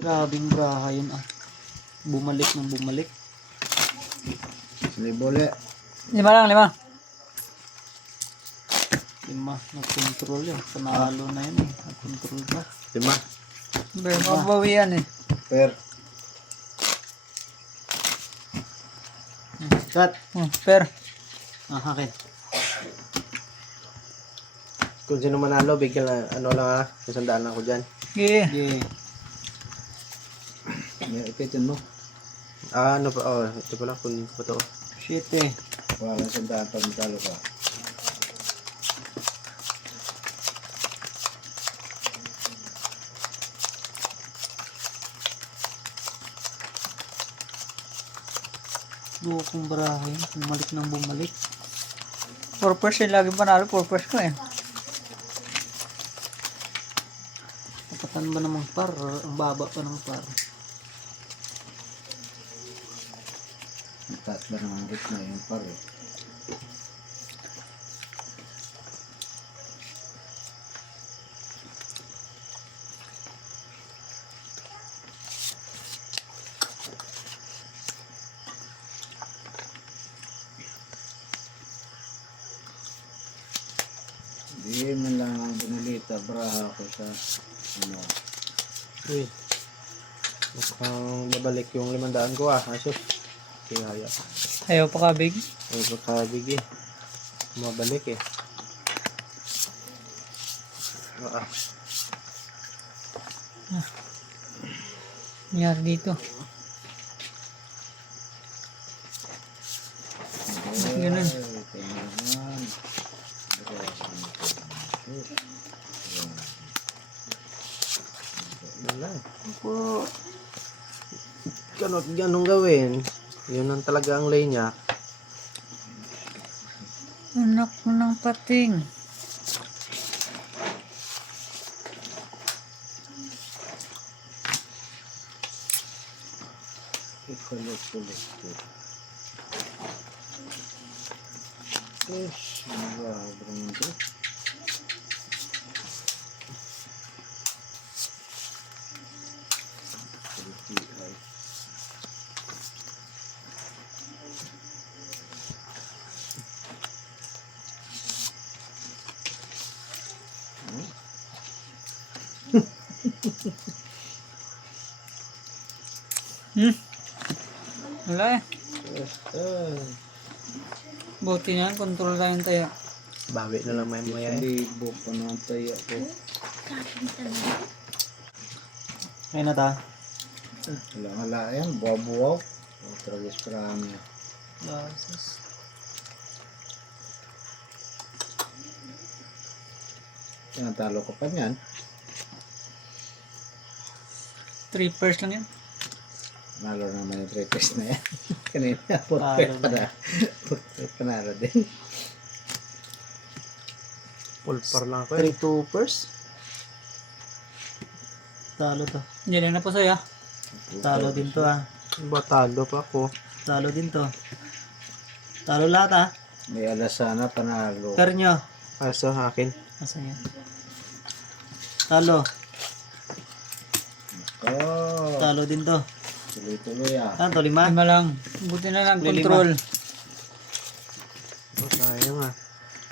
Grabing braha yun ah. Bumalik ng bumalik. Libole. 5 lang, 5. 5. Nag-control yun. Panalo na yun eh. Nag-control pa. 5. Mabawian eh. Per. Cut. Per. Akin. Kung sino manalo, bigyan na, ano lang ha. 100 lang ako dyan. Okay. Yeah. May ipitin mo. Ano pa, ito pala, kunin ko to. Shit eh. Wala 100 pag matalo ka. Lukong braha yun. Bumalik ng bumalik. 4% lagi panalo, 4% ko eh. Kapatan ba namang par? Ang baba pa ng par. Taas ba naman rit na yung par eh. Hindi man lang ang binalita, braha ko sa ano. Uy. Mukhang babalik yung 500 ko ah. Asus. Kaya haya. Ayaw pa kabig. Ay, pagkabig eh. Mabalik eh. Ah. Nangyari dito. Ganun. Tingnan. Wala. Ganong gawin. Yun ang talaga ang lay niya. Anak mo ng pating. Kulit. Ish, sobrang ito. Wala eh. Buti na, control tayong tayo. Bawi na lang may maya eh. Libo pa na tayo ako. Ayun na ta. Wala yan, buwaw-buwaw. Tragis parami. Basis. Talo ko pa niyan. 3% lang yan. Nalo naman yung 3 test na yan. Kanina, 4 Talo pa na. 4 panalo din. Full par lang ako eh. 3 toppers. Talo to. Hindi lang na po sa'yo. Talo din to ah. Batalo pa ako. Talo din to. Talo lahat ah. May alasana, panalo. Per nyo. Asa akin. Asan yan? Talo. Oh, Talo din to. tuloy-tuloy ah. Ano to? 5? 5 lang. Buti na lang, May control. 5.